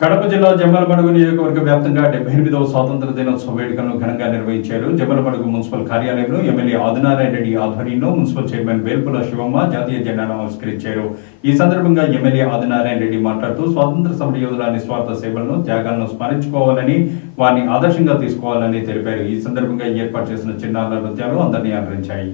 కడప జిల్లా జమ్మలమడుగు నియోజకవర్గ వ్యాప్తంగా 78వ స్వాతంత్ర దినోత్సవ వేడుకలను ఘనంగా నిర్వహించారు. జమ్మలమడుగు మున్సిపల్ కార్యాలయంలో ఎమ్మెల్యే ఆదినారాయణ రెడ్డి ఆధ్వర్యంలో మున్సిపల్ చైర్మన్ వేల్పుల శివమ్మ జాతీయ జెండాను ఆవిష్కరించారు. ఈ సందర్భంగా ఎమ్మెల్యే ఆదినారాయణ రెడ్డి మాట్లాడుతూ స్వాతంత్ర సమర యోధుల నిస్వార్థ సేవలను, త్యాగాలను స్మరించుకోవాలని, వారిని ఆదర్శంగా తీసుకోవాలని తెలిపారు. ఈ సందర్భంగా ఏర్పాటు చేసిన చిన్నారుల నృత్యాలు అందరినీ అలరించాయి.